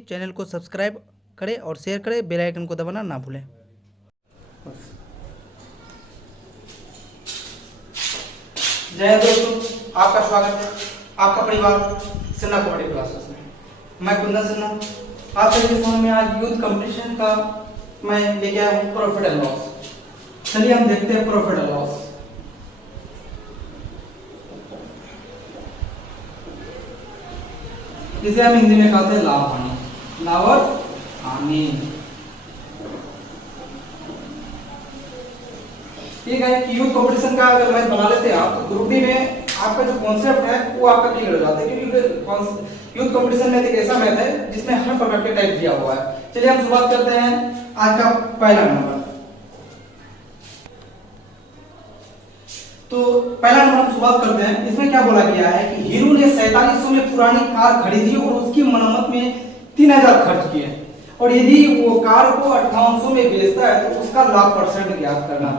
Channel को subscribe करें और शेयर करें, बेल आइकन को दबाना ना भूलें। जय दोस्तों, आपका स्वागत है आपका परिवार सिन्हा कबड्डी क्लासेस में। मैं कुंदन सिन्हा आप सभी के सामने आज यूथ कंपटीशन का मैं लेके आया हूँ प्रॉफिट एंड लॉस। चलिए हम देखते हैं प्रॉफिट एंड लॉस। इसे हम हिंदी में कहते हैं लाभ हानि। लाभ और हानि, ठीक है। कि यूथ कंपटीशन का अगर मैच बना लेते हैं आप तो ग्रुप डी में आपका जो कॉन्सेप्ट है वो आपका क्लियर हो जाता है, क्योंकि यूथ कंपटीशन में एक ऐसा मैच है जिसमें हर प्रकार के टाइप दिया हुआ है। चलिए हम शुरुआत करते हैं आज का पहला नंबर। तो पहला नंबर हम शुरुआत करते हैं। इसमें क्या बोला गया है कि हीरो ने 4700 में पुरानी कार खरीदी और उसकी मरम्मत में 3000 खर्च किए, और यदि वो कार को 5800 में बेचता है तो उसका लाभ परसेंट ज्ञात करना।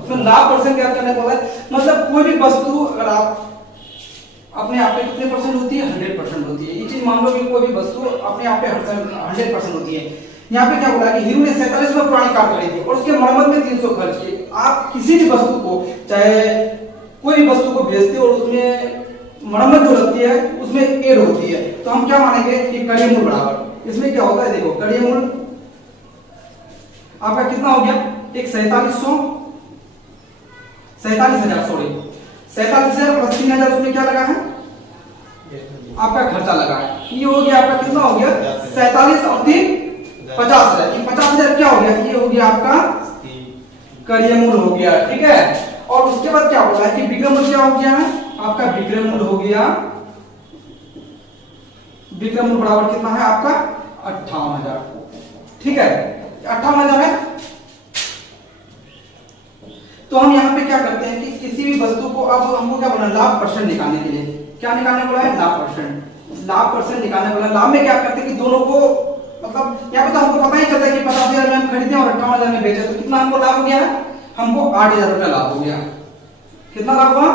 उसमें लाभ परसेंट ज्ञात करने बोला है, मतलब कोई भी वस्तु अगर आप अपने आप पे कितने परसेंट होती है, 100% होती है। ये चीज मान लो कि कोई भी वस्तु अपने आप पे 100% होती है। यहाँ पे क्या बोला कि हीरो ने 4700 में पुरानी कार खरीदी और उसके मरम्मत में 300 खर्च किए। आप किसी भी वस्तु को, चाहे कोई भी वस्तु को बेचते हो और उसमें मरम्मत जो लगती है उसमें एड होती है, तो हम क्या मानेंगे कि कड़िय मूल बराबर। इसमें क्या होता है, देखो कड़िय मूल आपका कितना हो गया, एक 47,000 सॉरी 47,000 प्लस 3,000 उसमें क्या लगा है, आपका खर्चा लगा है। ये हो गया आपका कितना हो गया 47 और 3 50,000। ये 50,000 क्या हो गया, ये हो गया आपका कड़िय मूल हो गया, ठीक है। और उसके बाद क्या बोला है कि विक्रय मूल क्या हो गया है, आपका विक्रय मूल हो गया, विक्रय मूल बराबर कितना है आपका 58,000, ठीक है। 58,000 है। तो हम यहाँ पे क्या करते हैं कि किसी भी वस्तु को अब हमको क्या बोला, लाभ परसेंट निकालने के लिए क्या निकालने बोला है, लाभ परसेंट। लाभ परसेंट निकालने बोला, लाभ में क्या करते हैं कि दोनों को, मतलब यहाँ पे तो हमको पता ही चलता है कि 50,000 में हम खरीदे और 58,000 में बेचे, तो कितना हमको लाभ हो गया है, हमको 8,000 रुपया लाभ हो गया। कितना लाभ हुआ,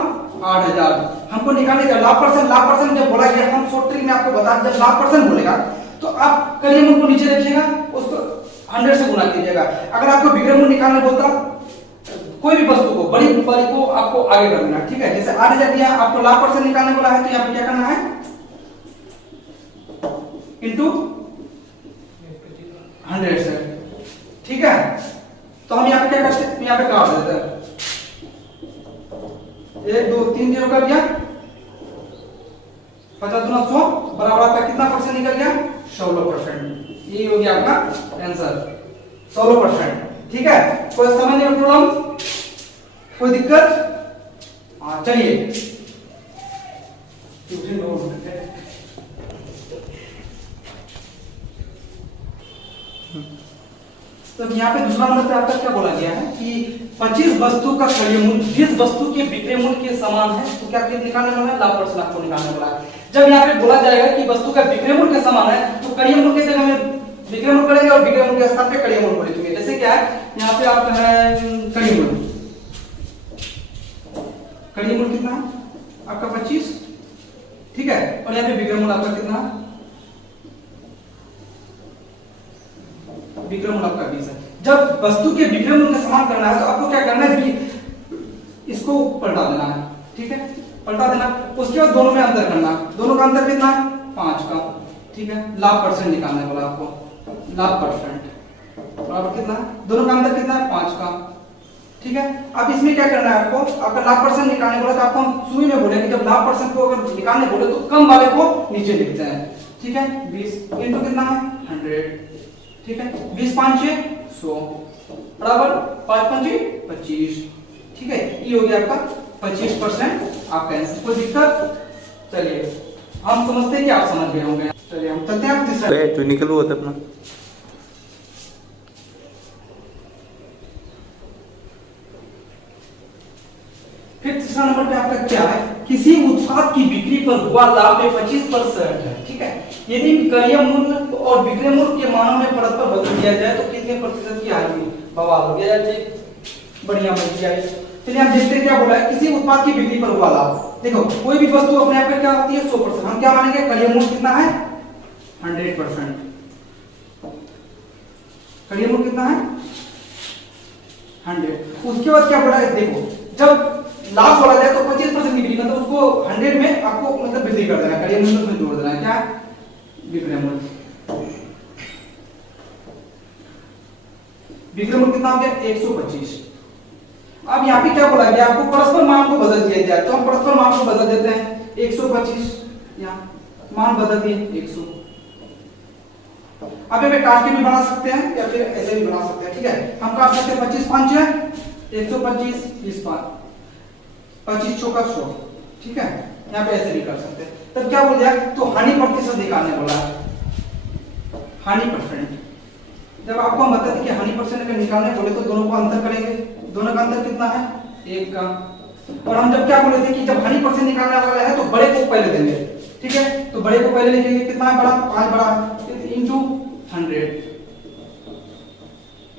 8,000। हमको निकालने का लाभ परसेंट। लाभ परसेंट जब बोला गया, हम शॉर्ट ट्रिक में आपको बता, जब लाभ परसेंट बोलेगा तो आप कड़िय मूल को नीचे रखिएगा, उसको 100 से गुना कीजिएगा। अगर आपको विक्रय मूल निकालने बोलता, कोई भी वस्तु को बड़ी वाली को आपको आगे करना, ठीक है। जैसे 8,000 दिया, आपको लाभ परसेंट निकालने बोला है तो यहाँ पे क्या करना है, इंटू 100 से, ठीक है। तो हम यहाँ पे क्या करते हैं, यहाँ पे काट देते हैं, 1 2 3 0 कर दिया, 50 दूना 100 बराबर आपका कितना परसेंट निकल गया, 16%। ये हो गया आपका आंसर, 16%, ठीक है। कोई समझने में प्रॉब्लम, कोई दिक्कत? हाँ चलिए, तो यहाँ पे दूसरा नंबर पे आपका क्या बोला गया है कि 25 वस्तु का कड़िय मूल जिस वस्तु के विक्रय मूल के समान है, तो क्या निकालने वाला है, लाभ परसेंट आपको निकालने वाला है। जब यहाँ पे बोला जाएगा कि वस्तु का विक्रय मूल के समान है, तो कड़िय मूल के जगह में विक्रय मूल करेंगे और विक्रय मूल के स्थान पे कड़िय मूल लिखेंगे। जैसे क्या है, यहाँ पे आप है कड़िय मूल, कड़िय मूल कितना है आपका 25, ठीक है। और यहाँ पे विक्रय मूल आपका कितना है, विक्रय मूल आपका 20 है। जब वस्तु के विक्रय मूल का समान करना है तो आपको क्या करना है, इसको पलटा देना है, ठीक है, पलटा देना। उसके बाद दोनों में अंतर करना, दोनों का अंतर कितना है, 5 का, ठीक है। लाभ परसेंट निकालने वाला आपको, लाभ परसेंट बराबर कितना है, दोनों का अंतर कितना है, 5 का, ठीक है। अब इसमें क्या करना है आपको, आपका लाभ परसेंट निकालने बोला तो आपको हम शुरू में बोलेंगे, जब लाभ परसेंट को अगर निकालने बोले तो कम वाले को नीचे लिखते हैं, ठीक है। 20 इंटू कितना है 100, ठीक है। 20 5 6 100 बराबर 5 5 25, ठीक है। ये हो गया आपका 25% आपका आंसर। कोई दिक्कत? चलिए हम समझते हैं कि आप समझ गए होंगे। चलिए हम चलते हैं तीसरा, तो निकलो अपना। फिर तीसरा नंबर पे आपका क्या है, किसी उत्पाद की बिक्री पर हुआ लाभ में 25% है, ठीक है। यदि कड़िय मूल और विक्रय मूल के मानों में परस्पर बदल दिया जाए तो कितने प्रतिशत की आएगी, बवाल हो गया जी, बढ़िया मत जाए। चलिए हम देखते हैं क्या बोला है, किसी उत्पाद की बिक्री पर हुआ लाभ। देखो कोई भी वस्तु अपने आप में क्या होती है 100%, हम क्या मानेंगे कड़िय मूल कितना है 100%, कड़िया मूल कितना है 100। उसके बाद क्या बोला है देखो, जब लाभ बोला जाए तो 25% की बिक्री, मतलब उसको 100 में आपको मतलब वृद्धि कर देना है, कड़िया मूल में जोड़ देना है, क्या विक्रय मूल्य। विक्रय मूल्य कितना हो गया 125। अब यहाँ पे क्या बोला गया, आपको परस्पर मान को बदल दिया जाए, तो हम परस्पर मान को बदल देते हैं 125, यहाँ मान बदल दिए 100। अब ये काट के भी बना सकते हैं या फिर ऐसे भी बना सकते हैं, ठीक है। हम काट सकते हैं 25 5 है 125, 30 5 25 चौका 100, ठीक है। यहाँ पे ऐसे भी कर सकते हैं। तब क्या बोल दिया, तो हानि प्रतिशत निकालने बोला, हानि परसेंट। जब आपको हम बताते कि हानि परसेंट अगर निकालने बोले तो दोनों को अंतर करेंगे, दोनों का अंतर कितना है 1 का। और हम जब क्या बोले थे कि जब हानि परसेंट निकालने वाला है तो बड़े को पहले देंगे, ठीक है। तो बड़े को पहले लिखेंगे, कितना है बड़ा 5 बड़ा इंटू 100,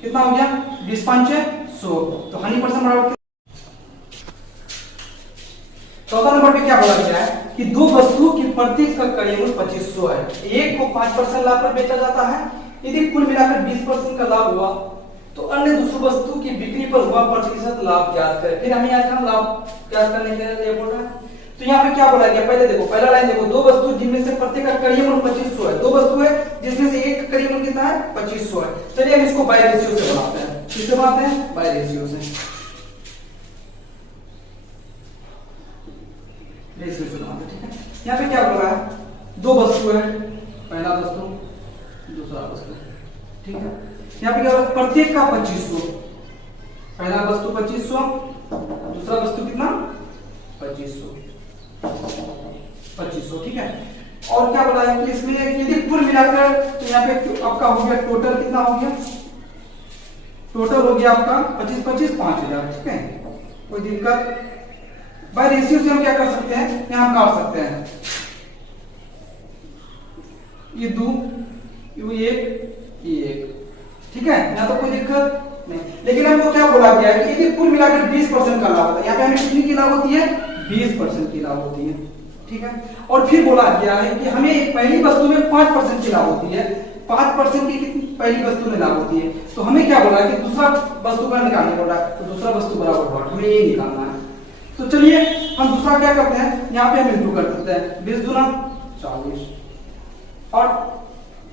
कितना हो गया 20 5 100। तो हानि परसेंट बराबर, चौथा नंबर पे क्या बोला गया है कि दो वस्तुओं की प्रत्येक का कड़िया मूल्य 2500 है, एक को 5% लाभ पर बेचा जाता है। यदि कुल मिलाकर 20% का लाभ हुआ तो अन्य दूसरी वस्तु की बिक्री पर हुआ प्रतिशत लाभ ज्ञात करें। फिर हमें यहाँ लाभ ज्ञात करने के लिए बोल रहा है। तो यहाँ पे क्या बोला गया, पहले देखो पहला लाइन देखो, दो वस्तु जिनमें से प्रत्येक का कड़िया मूल्य 2500 है, दो वस्तु है जिसमें से एक कड़िया मूल्य कितना है 2500 है। चलिए हम इसको बाय रेशियो से बनाते हैं, किससे बनाते हैं बाय रेशियो से, रेशियो से बनाते हैं, ठीक है। यहाँ पे क्या बोल रहा है, दो वस्तु है, पहला वस्तु दूसरा वस्तु, ठीक है। यहाँ पे क्या बोला प्रत्येक का 2500, पहला वस्तु 2500, दूसरा वस्तु कितना 2500, ठीक है। और क्या बोला है कि इसमें यदि कुल मिलाकर, तो यहाँ पे आपका हो गया टोटल कितना हो गया, टोटल हो गया आपका 25 25 5000, ठीक है। कोई दिक्कत, बाय रेशियो से हम क्या कर सकते हैं, यहाँ काट सकते हैं, ये 2 ये 1, ठीक है। यहाँ तो कोई दिक्कत नहीं। लेकिन हमको क्या बोला गया है कि यदि कुल मिलाकर 20% का लाभ होता है, यहाँ पे हमें कितनी की लाभ होती है 20% की लाभ होती है, ठीक है। और फिर बोला गया है कि हमें पहली वस्तु में 5% की लाभ होती है, 5% की कितनी पहली वस्तु में लाभ होती है। तो हमें क्या बोला कि दूसरा वस्तु का निकालने बोला, तो दूसरा वस्तु बराबर डॉट, हमें ये निकालना है। तो चलिए हम दूसरा क्या करते हैं, यहाँ पे हम इंटू कर सकते हैं 20 दूना 40 और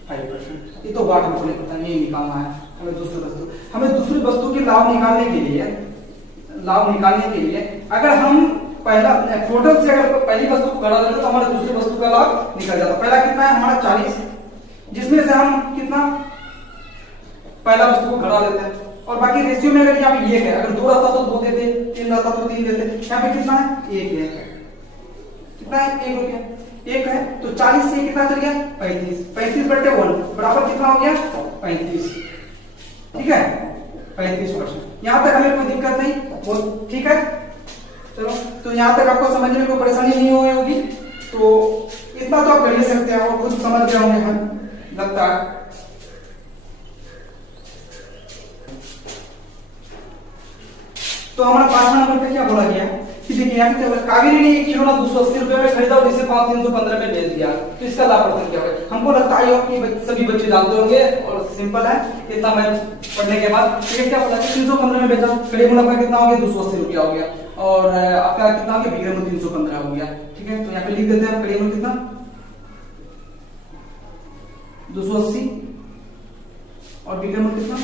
5%, ये तो बात हमको नहीं पता, नहीं निकालना है हमें दूसरी वस्तु। हमें दूसरी वस्तु के लाभ निकालने के लिए, अगर हम पहला टोटल से अगर पहली वस्तु को घटा देते तो हमारा दूसरी वस्तु का लाभ निकल जाता। पहला कितना है हमारा 40, जिसमें से हम कितना पहला वस्तु को घटा देते हैं, और बाकी रेशियो में अगर यहाँ पे 1 है, अगर 2 रहता तो 2 देते, 3 रहता तो 3 देते। यहाँ पे कितना है 1 है, कितना है 1 रुपया, 1 है तो 40 से कितना चल गया 35, 35/1 बराबर कितना हो गया 35, ठीक है 35%। यहाँ तक हमें कोई दिक्कत नहीं, वो ठीक है। चलो तो यहाँ तक आपको समझने में कोई परेशानी नहीं हुई होगी, तो इतना तो आप कर ही सकते हैं, और खुद समझ गए होंगे हम लगता है। तो हमारा 5 नंबर पे क्या बोला गया कि देखिए यहाँ पे कावेरी ने एक खिलौना 280 रुपए में खरीदा और इसे 315 में बेच दिया, तो इसका लाभ परसेंट क्या होगा। हमको लगता है कि सभी बच्चे जानते होंगे और सिंपल है, इतना मैं पढ़ने के बाद ये क्या बोला 315 में बेचा, कड़ी मुनाफा कितना हो गया 280 रुपया हो गया, और आपका कितना हो गया विक्रय मूल्य 315 हो गया, ठीक है। तो यहाँ पे लिख देते हैं कड़ी मूल्य कितना 280 और विक्रय मूल्य कितना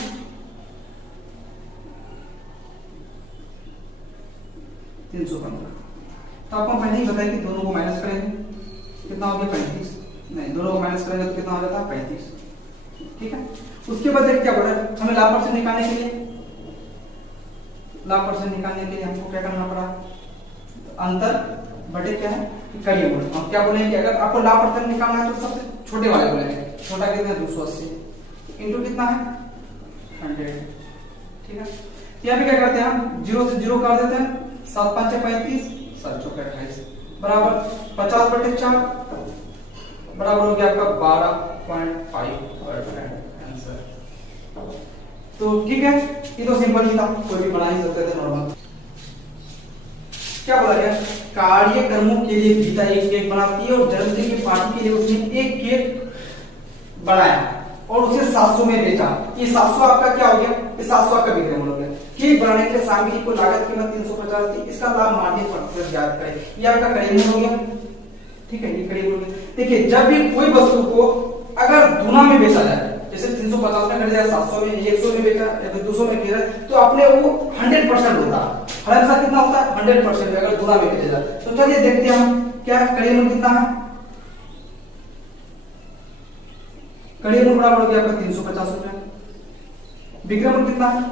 315। तो आपको पहले ही बताया कि दोनों को माइनस करेंगे, कितना हो गया 35, नहीं दोनों को माइनस करेंगे तो कितना हो जाता है 35, ठीक है। उसके बाद क्या बोला हमें लाभ परसेंट निकालने के लिए, हमको क्या करना पड़ा, अंतर बटे क्या है कड़िया मूल्य। हम क्या बोलेंगे अगर आपको लाभ परसेंट निकालना है तो सबसे छोटे वाले बोलेंगे, छोटा कितना 280 इंटू कितना है 100, ठीक है। यहाँ पे क्या करते हैं हम 0 से 0 कर देते हैं, 7 5 35 7 चौके 28 बराबर 50/4 बराबर हो गया आपका 12.5% आंसर। तो ठीक है, ये तो सिंपल ही था, कोई भी बना ही सकते थे नॉर्मल। क्या बोला गया, कार्यक्रमों के लिए गीता एक केक बनाती है और जन्मदिन की पार्टी के लिए उसने एक केक बनाया और उसे 700 में बेचा, ये 700 आपका क्या हो गया, ये 700 आपका विक्रय मूल्य हो गया। केक बनाने के लिए सामग्री को लागत कीमत 350 थी, इसका लाभ मार्जिन प्रतिशत ज्ञात करें, ये आपका क्रय मूल्य हो गया। ठीक है, ये क्रय मूल्य। देखिए जब भी कोई वस्तु को अगर दुना में बेचा जाए, जैसे 350 में खरीदा, 700 में, 100 में बेचा या फिर 200 में खरीदा, तो अपने वो 100% होता है, हमेशा कितना होता है 100% अगर दुना में बेचा जाए। तो चलिए देखते हैं हम क्या क्रय मूल्य कितना है। क्रय मूल्य बराबर हो गया आपका 350 रुपया। विक्रय मूल्य कितना है,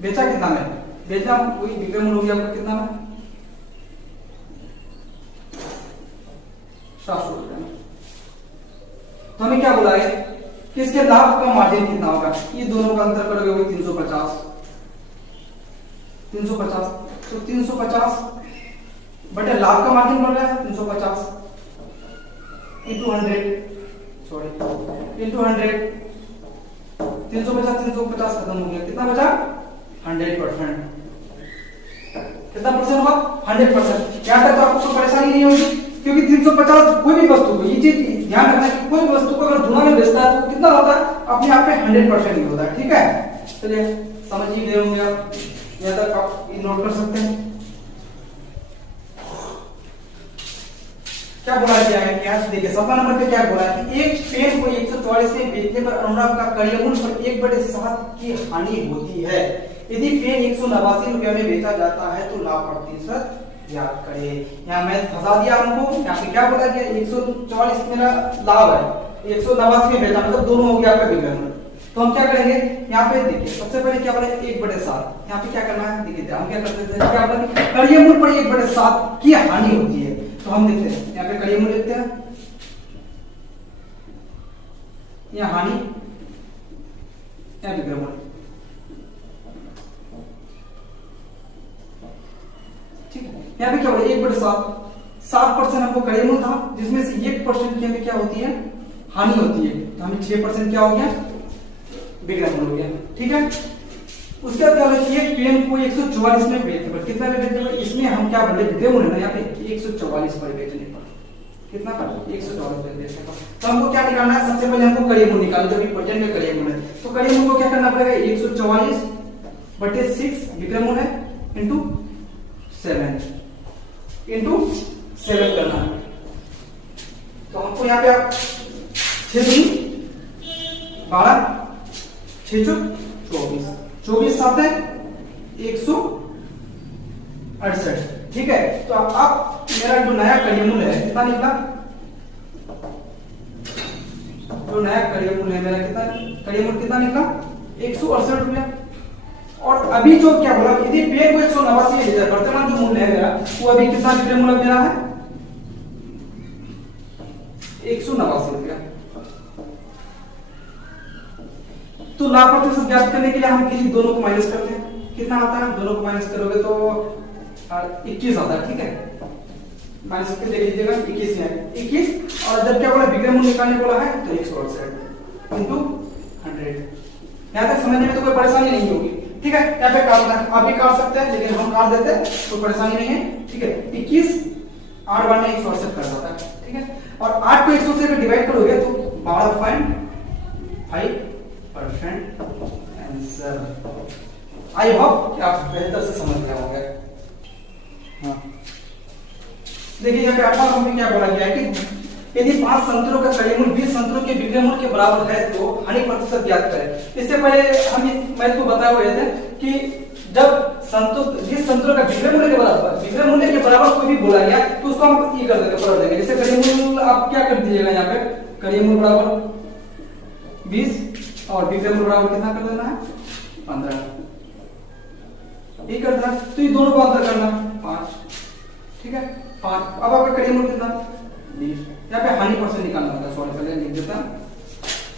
बेचा कितना में, बेचा वही विक्रय मूल्य हो गया आपका कितना में 700 रुपया में। तो हमें क्या बोला है कि इसके लाभ का मार्जिन कितना होगा, ये दोनों का अंतर करोगे वही 350 तो 350 बटे लाभ का मार्जिन बोल रहा है 350 इंटू 100 इंटू 100 350 खत्म हो गया, कितना बचा 100%। कितना परसेंट हुआ 100%। यहां तक तो आपको कोई परेशानी नहीं होगी, क्योंकि 350 कोई भी वस्तु को, ये चीज ध्यान रखना कि कोई भी वस्तु को अगर दुना में बेचता है तो कितना होता है, अपने आप में 100% ही होता है। ठीक है, चलिए समझ ही गए होंगे आप, यहां तक आप नोट कर सकते हैं। क्या बोला गया है, क्या देखिए 7वां नंबर पे क्या बोला है कि एक पेन को 144 में बेचने पर अनुदान का क्रय मूल्य पर 1/7 की हानि होती है। यदि पेन 189 रुपये में बेचा जाता है तो लाभ प्रतिशत याद करें। यहाँ मैं फंसा दिया हमको, यहाँ पे क्या बोला गया 144 मेरा लाभ है, 189 में बेचा, मतलब दोनों हो गया आपका विक्रय मूल्य। तो हम क्या करेंगे, यहाँ पे देखिए सबसे पहले क्या बोला 1/7, यहाँ पे क्या करना है, देखिए हम क्या करते थे, क्या बोला क्रय मूल्य पर 1/7 की हानि होती है। तो हम देखते हैं यहाँ पे क्रय मूल्य लिखते हैं, यहाँ हानि, यहाँ विक्रय मूल्य। ठीक है, यहाँ पे क्या बोला 1/7, 7% हमको क्रय मूल्य था, जिसमें से 1% की हमें क्या होती है, हानि होती है। तो हमें 6% क्या हो गया, विक्रय मूल्य हो गया। ठीक है, उसके बाद क्या होगा कि एक पेन को 144 में बेचने पर, कितना में बेचने पर, इसमें हम क्या बोले विक्रय मूल्य ना, यहाँ पे 144 पर बेचने पर, कितना पर 144 पर बेचने पर। तो हमको क्या निकालना है, सबसे पहले हमको क्रय मूल्य निकालना, जो भी प्रेजेंट में क्रय मूल्य है। तो क्रय मूल्य को क्या करना पड़ेगा, 144 बटे 6 विक्रय मूल्य है इंटू 7 करना है। तो हमको यहाँ पे आप 6 दूनी 12, 6 24, 24 साथ है 168। ठीक है, तो अब मेरा जो नया क्रय मूल्य है कितना निकला, जो नया क्रय मूल्य है मेरा कितना, क्रय मूल्य कितना निकला 168 रुपया। और अभी जो क्या बोला, यदि पेन को 189 ले जाए, वर्तमान जो मूल्य है मेरा वो अभी कितना विक्रय मूल्य मेरा है 189 रुपया। तो लाभ प्रतिशत ज्ञात करने के लिए हम किसी दोनों को माइनस करते हैं, कितना आता है, दोनों को माइनस करोगे तो 21 आता है। ठीक है, माइनस करके देख लीजिएगा 21 है 21। और जब क्या बोला विक्रय मूल्य निकालने बोला है तो 168 इंटू 100। यहाँ तक समझने में तो कोई परेशानी नहीं होगी। ठीक है, यहाँ पे काटना है, आप भी काट सकते हैं, लेकिन हम काट देते हैं तो परेशानी नहीं है। ठीक है, 21 8 बार में 168 कर जाता है। ठीक है, और 8 को 100 से डिवाइड करोगे तो 12.5% आंसर। आई होप कि आप बेहतर से समझ गए होंगे। हाँ, देखिए यहाँ पे 8वां नंबर क्या बोला गया है कि यदि 5 संतरों का क्रय मूल्य 20 संतरों के विक्रय मूल्य के बराबर है तो हानि प्रतिशत ज्ञात करें। इससे पहले मैं तो बताए हुए थे कि जब जिस संतरों का विक्रय मूल्य के बराबर कोई भी बोला गया तो उसको हम ये कर देंगे, पलट देंगे। जैसे क्रय मूल्य आप क्या कर दीजिएगा, यहाँ पे क्रय मूल्य बराबर 20 और विक्रय मूल्य बराबर कितना कर देना है 15, ये कर देना। तो ये दोनों को अंतर करना 5। ठीक है, 5। अब आपका क्रय मूल्य कितना 20। यहाँ पे हानि परसेंट निकालना होगा, सॉरी पहले लिख देता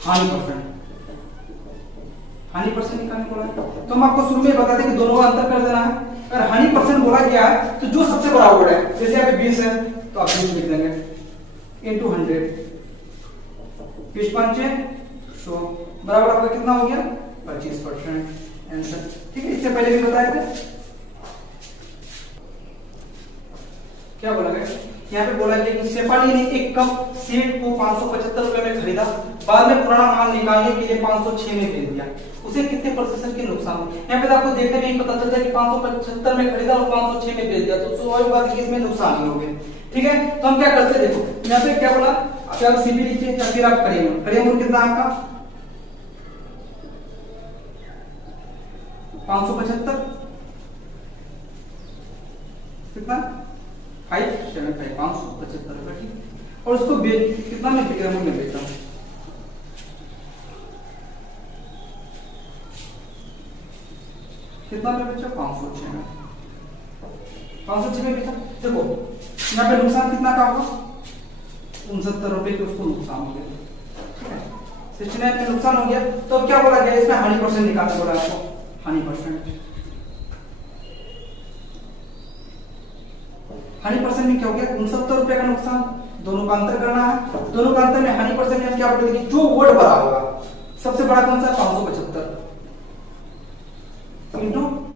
हानि परसेंट निकालने बोला है। तो हम आपको शुरू में बता दें कि दोनों का अंतर कर देना है। अगर हानि परसेंट बोला गया है तो जो सबसे बड़ा वर्ड है, जैसे यहाँ पे 20 है तो आप 20 लिख देंगे इंटू 100, 20 5 100 बराबर आपका कितना हो गया 25% आंसर। ठीक है, इससे पहले भी बताए थे क्या बोला गया, यहाँ पे बोला गया कि शेफाली ने एक कप सेब को 575 रुपए में खरीदा बाद में पुराना माल निकालने के लिए 506 में भेज दिया, उसे कितने प्रतिशत के नुकसान हुए? यहाँ पे तो आपको देखने में ही पता चलता है कि 575 में खरीदा और 506 में भेज दिया, तो स्वाभाविक बात है कि इसमें नुकसान ही हो गए। ठीक है, तो हम क्या करते हैं, देखो यहाँ पे क्या बोला, आप सीपी लिखिए या फिर आप करिए कितना आपका 575 कितना 575 575 ठीक, और उसको कितना में विक्रम में बेचा, कितना में बेचा 506 में, 506 में बेचा। देखो यहाँ पे नुकसान कितना का होगा 69 रुपए के उसको नुकसान हो गया, ठीक है 69 में नुकसान हो गया। तो क्या बोला गया इसमें 100% निकालने बोला आपको, 100% में क्या हो गया 69 रुपए का नुकसान, दोनों का अंतर करना है, दोनों का अंतर में 100% में हम क्या बोलेंगे, जो वोट बड़ा होगा सबसे बड़ा कौन सा 575 इंटू